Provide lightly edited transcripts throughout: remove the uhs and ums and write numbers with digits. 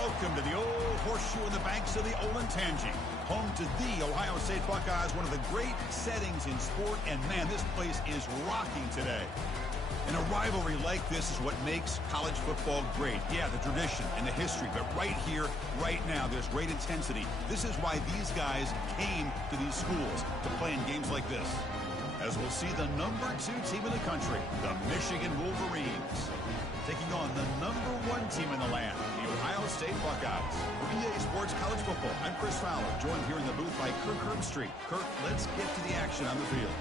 welcome to the old horseshoe in the banks of the Olentangy, home to the Ohio State Buckeyes, one of the great settings in sport, and man, this place is rocking today. And a rivalry like this is what makes college football great. Yeah, the tradition and the history, but right here, right now, there's great intensity. This is why these guys came to these schools to play in games like this. As we'll see the #2 team in the country, the Michigan Wolverines, taking on the #1 team in the land, the Ohio State Buckeyes. For EA Sports College Football, I'm Chris Fowler, joined here in the booth by Kirk Herbstreit. Kirk, let's get to the action on the field.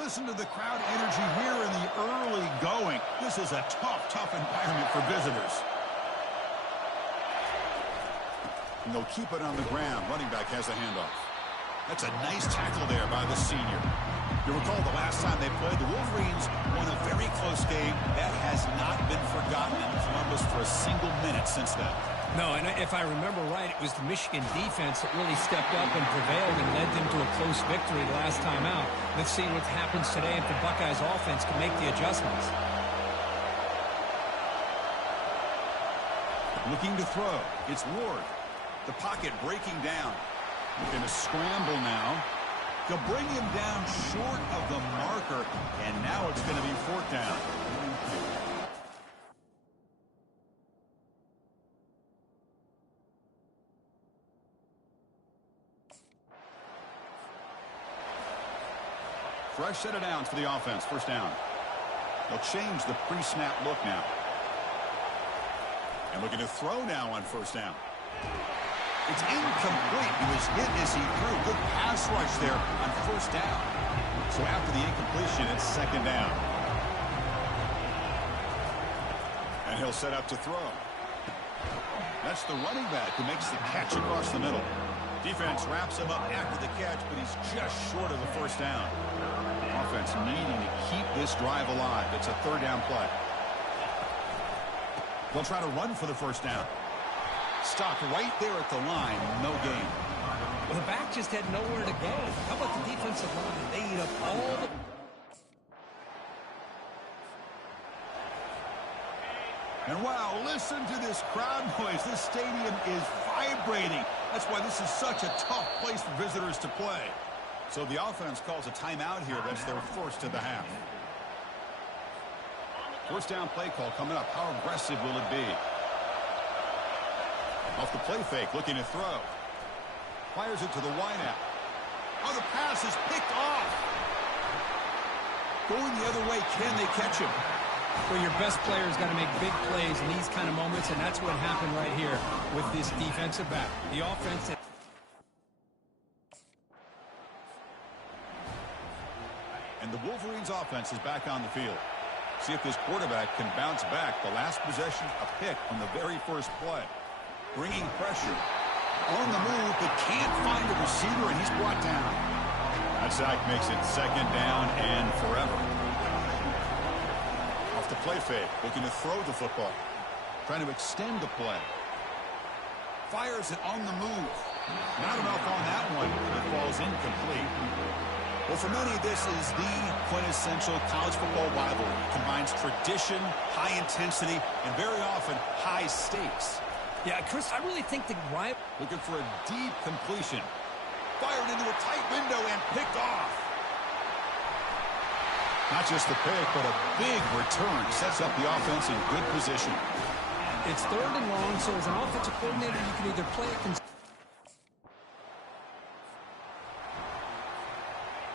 listen to the crowd energy here in the early going. This is a tough environment for visitors. And they'll keep it on the ground. Running back has the handoff. That's a nice tackle there by the senior. You recall the last time they played, the Wolverines won a very close game. That has not been forgotten in Columbus for a single minute since then. No, and if I remember right, it was the Michigan defense that really stepped up and prevailed and led them to a close victory the last time out. Let's see what happens today if the Buckeyes offense can make the adjustments. Looking to throw. It's Ward. The pocket breaking down. We're going to scramble now. They'll bring him down short of the marker, and now it's going to be fourth down. Fresh set of downs for the offense. First down. They'll change the pre-snap look now. And looking to throw now on first down. It's incomplete. He was hit as he threw. Good pass rush there on first down. So after the incompletion, it's second down. And he'll set up to throw. That's the running back who makes the catch across the middle. Defense wraps him up after the catch, but he's just short of the first down. Offense needing to keep this drive alive. It's a third down play. They'll try to run for the first down. Stopped right there at the line. No gain. Well, the back just had nowhere to go. How about the defensive line? They eat up all the... And wow, listen to this crowd noise. This stadium is vibrating. That's why this is such a tough place for visitors to play. So the offense calls a timeout here. That's their first of the half. First down play call coming up. How aggressive will it be? Off the play fake, looking to throw. Fires it to the wideout. Oh, the pass is picked off. Going the other way, can they catch him? Well, your best player's got to make big plays in these kind of moments, and that's what happened right here with this defensive back. The offense... And the Wolverines offense is back on the field. See if this quarterback can bounce back. The last possession, a pick on the very first play. Bringing pressure. On the move, but can't find a receiver, and he's brought down. That sack makes it second down and forever. Off the play fake, looking to throw the football. Trying to extend the play. Fires it on the move. Not enough on that one. It falls incomplete. Well, for many, this is the quintessential college football rivalry. It combines tradition, high intensity, and very often high stakes. Yeah, Chris, I really think the rival... Looking for a deep completion. Fired into a tight window and picked off. Not just the pick, but a big return. Sets up the offense in good position. It's third and long, so as an offensive coordinator, you can either play it...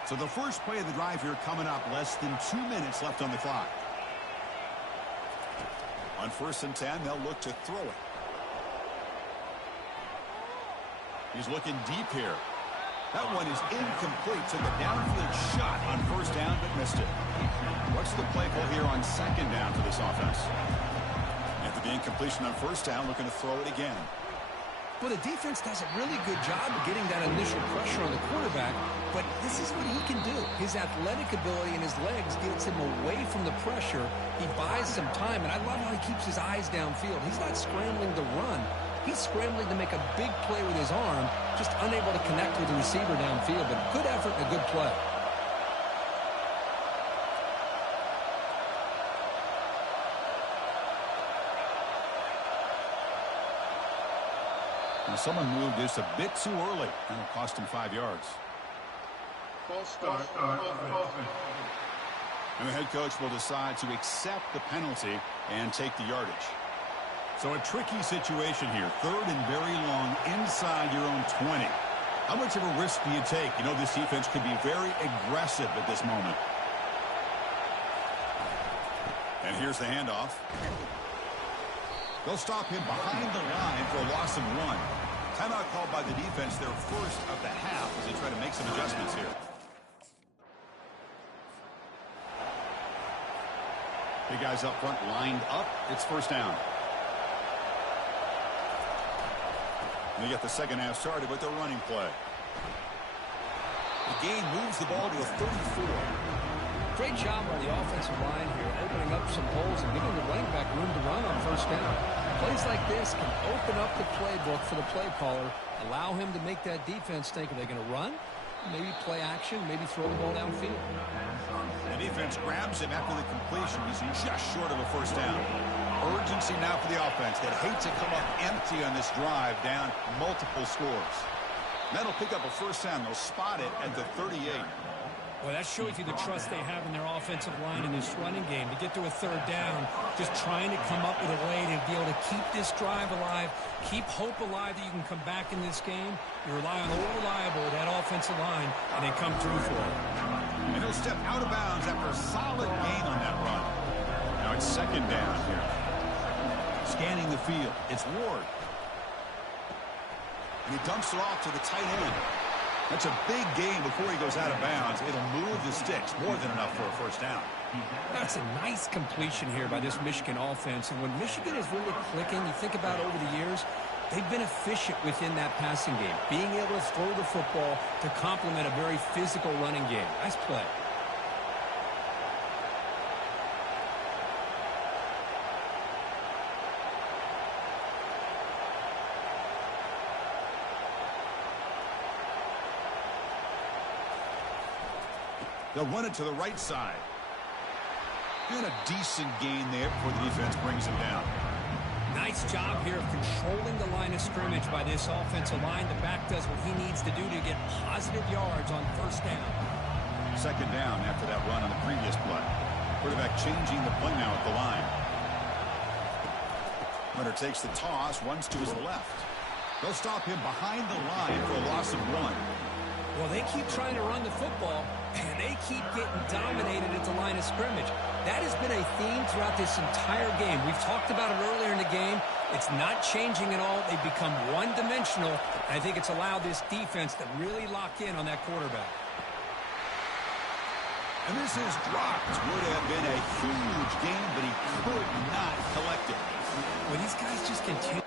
So the first play of the drive here coming up. Less than 2 minutes left on the clock. On 1st and 10, they'll look to throw it. He's looking deep here. That one is incomplete. Took a downfield shot on first down, but missed it. What's the play call here on second down for this offense? After the incompletion on first down, looking to throw it again. Well, the defense does a really good job of getting that initial pressure on the quarterback, but this is what he can do. His athletic ability and his legs gets him away from the pressure. He buys some time, and I love how he keeps his eyes downfield. He's not scrambling to run. He's scrambling to make a big play with his arm, just unable to connect with the receiver downfield, but good effort and a good play. Now someone moved this a bit too early, and it cost him 5 yards. False start. And the head coach will decide to accept the penalty and take the yardage. So a tricky situation here. Third and very long inside your own 20. How much of a risk do you take? You know, this defense could be very aggressive at this moment. And here's the handoff. They'll stop him behind the line for a loss of 1. Timeout called by the defense, their first of the half, as they try to make some adjustments here. The guys up front lined up. It's first down. They get the second half started with their running play. The gain moves the ball to a 34. Great job by the offensive line here, opening up some holes and giving the running back room to run on first down. Plays like this can open up the playbook for the play caller, allow him to make that defense think, are they going to run? Maybe play action, maybe throw the ball downfield. The defense grabs him after the completion. He's just short of a first down. Urgency now for the offense that hate to come up empty on this drive, down multiple scores. That'll pick up a first down. They'll spot it at the 38. Well, that shows you the trust they have in their offensive line in this running game. To get to a third down, just trying to come up with a way to be able to keep this drive alive, keep hope alive that you can come back in this game. You rely on the reliable, that offensive line, and they come through for it. And he'll step out of bounds after a solid gain on that run. Now it's second down here. Scanning the field, it's Ward. And he dumps it off to the tight end. That's a big gain before he goes out of bounds. It'll move the sticks, more than enough for a first down. That's a nice completion here by this Michigan offense. And when Michigan is really clicking, you think about over the years, they've been efficient within that passing game, being able to throw the football to complement a very physical running game. Nice play. They'll run it to the right side. And a decent gain there before the defense brings him down. Nice job here of controlling the line of scrimmage by this offensive line. The back does what he needs to do to get positive yards on first down. Second down after that run on the previous play. Quarterback changing the play now at the line. Runner takes the toss, runs to his left. They'll stop him behind the line for a loss of 1. Well, they keep trying to run the football, and they keep getting dominated at the line of scrimmage. That has been a theme throughout this entire game. We've talked about it earlier in the game. It's not changing at all. They've become one-dimensional. I think it's allowed this defense to really lock in on that quarterback. And this is dropped. Would have been a huge game, but he could not collect it. Well, these guys just continue.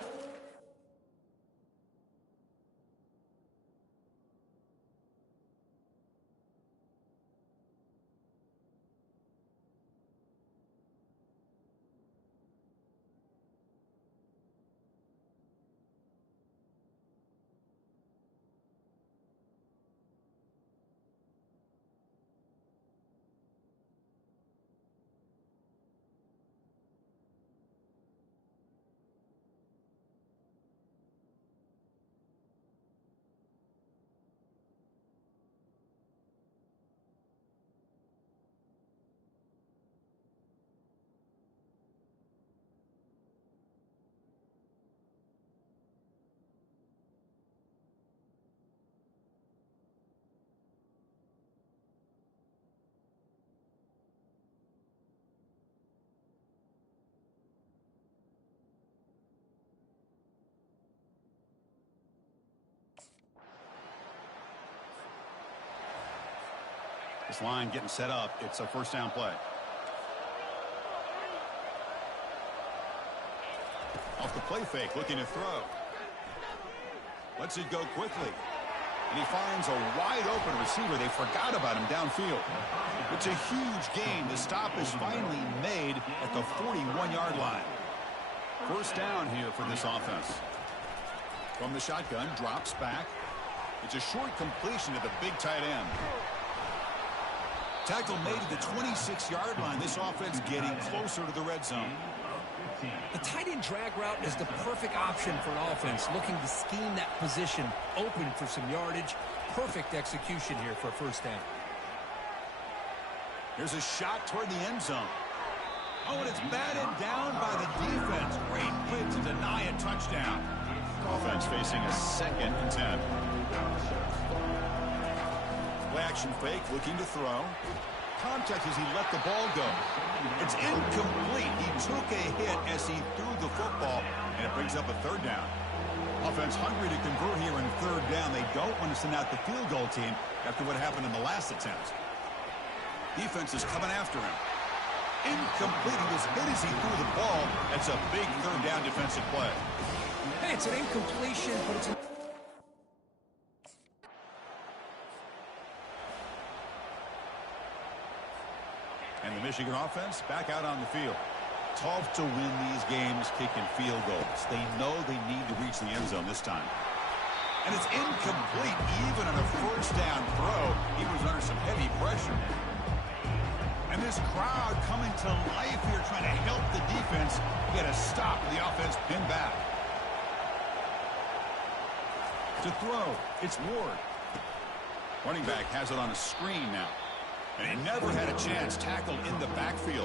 This line getting set up. It's a first down play. Off the play fake, looking to throw. Lets it go quickly. And he finds a wide open receiver. They forgot about him downfield. It's a huge gain. The stop is finally made at the 41-yard line. First down here for this offense. From the shotgun, drops back. It's a short completion to the big tight end. Tackle made at the 26-yard line. This offense getting closer to the red zone. The tight end drag route is the perfect option for an offense looking to scheme that position open for some yardage. Perfect execution here for a first down. Here's a shot toward the end zone. Oh, and it's batted down by the defense. Great play to deny a touchdown. Offense facing a 2nd and 10. Play action fake, looking to throw. Contact as he let the ball go. It's incomplete. He took a hit as he threw the football, and it brings up a third down. Offense hungry to convert here in third down. They don't want to send out the field goal team after what happened in the last attempt. Defense is coming after him. Incomplete. He was hit as he threw the ball. That's a big third down defensive play. Hey, it's an incompletion, but it's And the Michigan offense back out on the field. Tough to win these games kicking field goals. They know they need to reach the end zone this time. And it's incomplete. Even on a first down throw, he was under some heavy pressure. And this crowd coming to life here trying to help the defense get a stop. The offense pinned back. To throw, it's Ward. Running back has it on a screen now. And he never had a chance tackled in the backfield.